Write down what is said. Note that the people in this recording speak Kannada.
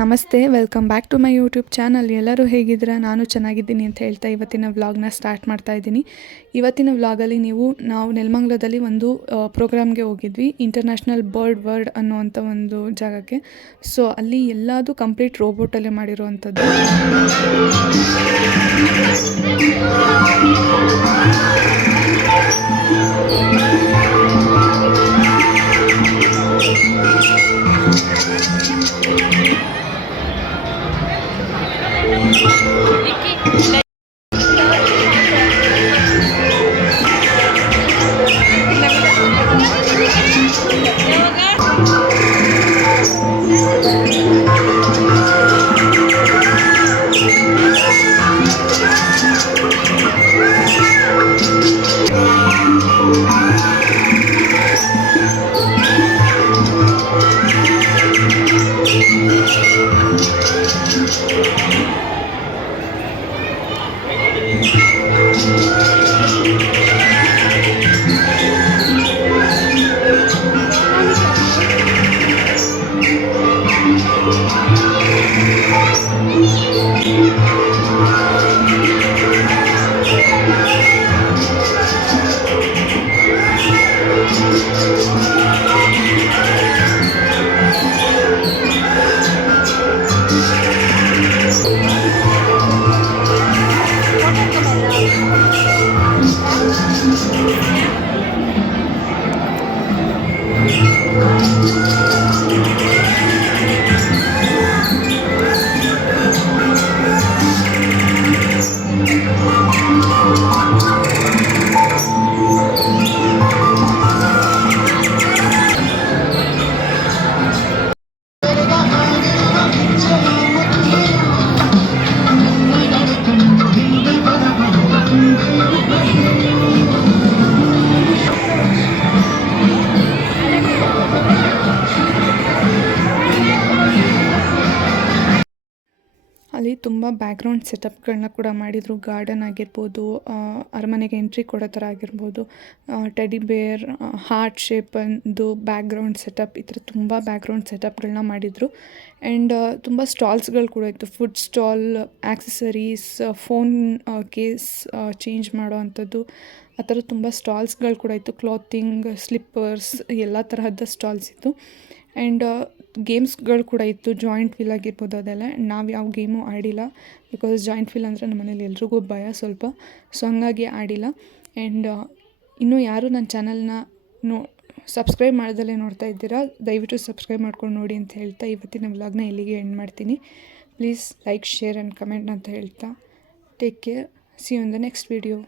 ನಮಸ್ತೆ, welcome back to my YouTube channel. ಎಲ್ಲರೂ ಹೇಗಿದ್ದೀರಾ? ನಾನು ಚೆನ್ನಾಗಿದ್ದೀನಿ ಅಂತ ಹೇಳ್ತಾ ಇವತ್ತಿನ ವ್ಲಾಗ್ನ ಸ್ಟಾರ್ಟ್ ಮಾಡ್ತಾ ಇದ್ದೀನಿ. ಇವತ್ತಿನ ವ್ಲಾಗಲ್ಲಿ ನಾವು ನೆಲಮಂಗಲದಲ್ಲಿ ಒಂದು ಪ್ರೋಗ್ರಾಮ್ಗೆ ಹೋಗಿದ್ವಿ, ಇಂಟರ್ನ್ಯಾಷನಲ್ ಬರ್ಡ್ ವರ್ಡ್ ಅನ್ನುವಂಥ ಒಂದು ಜಾಗಕ್ಕೆ. ಸೊ ಅಲ್ಲಿ ಎಲ್ಲದೂ ಕಂಪ್ಲೀಟ್ ರೋಬೋಟಲ್ಲೇ ಮಾಡಿರುವಂಥದ್ದು. ಅಲ್ಲಿ ತುಂಬ ಬ್ಯಾಕ್ಗ್ರೌಂಡ್ ಸೆಟಪ್ಗಳನ್ನ ಕೂಡ ಮಾಡಿದರು. ಗಾರ್ಡನ್ ಆಗಿರ್ಬೋದು, ಅರಮನೆಗೆ ಎಂಟ್ರಿ ಕೊಡೋ ಥರ ಆಗಿರ್ಬೋದು, ಟೆಡಿ ಬೇರ್, ಹಾರ್ಟ್ ಶೇಪಂದು ಬ್ಯಾಕ್ಗ್ರೌಂಡ್ ಸೆಟಪ್, ಈ ಥರ ತುಂಬ ಬ್ಯಾಕ್ಗ್ರೌಂಡ್ ಸೆಟಪ್ಗಳನ್ನ ಮಾಡಿದರು. ಆ್ಯಂಡ್ ತುಂಬ ಸ್ಟಾಲ್ಸ್ಗಳು ಕೂಡ ಇತ್ತು. Food stall, accessories, phone case change ಮಾಡೋ ಅಂಥದ್ದು, ಆ ಥರ ತುಂಬ ಸ್ಟಾಲ್ಸ್ಗಳು ಕೂಡ ಇತ್ತು. ಕ್ಲಾತಿಂಗ್, ಸ್ಲಿಪ್ಪರ್ಸ್, ಎಲ್ಲ ತರಹದ ಸ್ಟಾಲ್ಸ್ ಇತ್ತು. ಆ್ಯಂಡ್ ಗೇಮ್ಸ್ಗಳು ಕೂಡ ಇತ್ತು. ಜಾಯಿಂಟ್ ವೀಲ್ ಆಗಿರ್ಬೋದು ಅದೆಲ್ಲ. ನಾವು ಯಾವ ಗೇಮು ಆಡಿಲ್ಲ, ಬಿಕಾಸ್ ಜಾಯಿಂಟ್ ವೀಲ್ ಅಂದರೆ ನಮ್ಮ ಮನೇಲಿ ಎಲ್ರಿಗೂ ಭಯ ಸ್ವಲ್ಪ. ಸೊ ಹಂಗಾಗಿ ಆಡಿಲ್ಲ. ಆ್ಯಂಡ್ ಇನ್ನೂ ಯಾರು ನನ್ನ ಚಾನಲ್ನ ಸಬ್ಸ್ಕ್ರೈಬ್ ಮಾಡ್ದಲ್ಲೇ ನೋಡ್ತಾ ಇದ್ದೀರಾ, ದಯವಿಟ್ಟು ಸಬ್ಸ್ಕ್ರೈಬ್ ಮಾಡ್ಕೊಂಡು ನೋಡಿ ಅಂತ ಹೇಳ್ತಾ ಇವತ್ತಿನ ವ್ಲಾಗ್ನ ಇಲ್ಲಿಗೆ ಎಂಡ್ ಮಾಡ್ತೀನಿ. Please like, share and comment ಅಂತ ಹೇಳ್ತಾ take care. See you in the next video.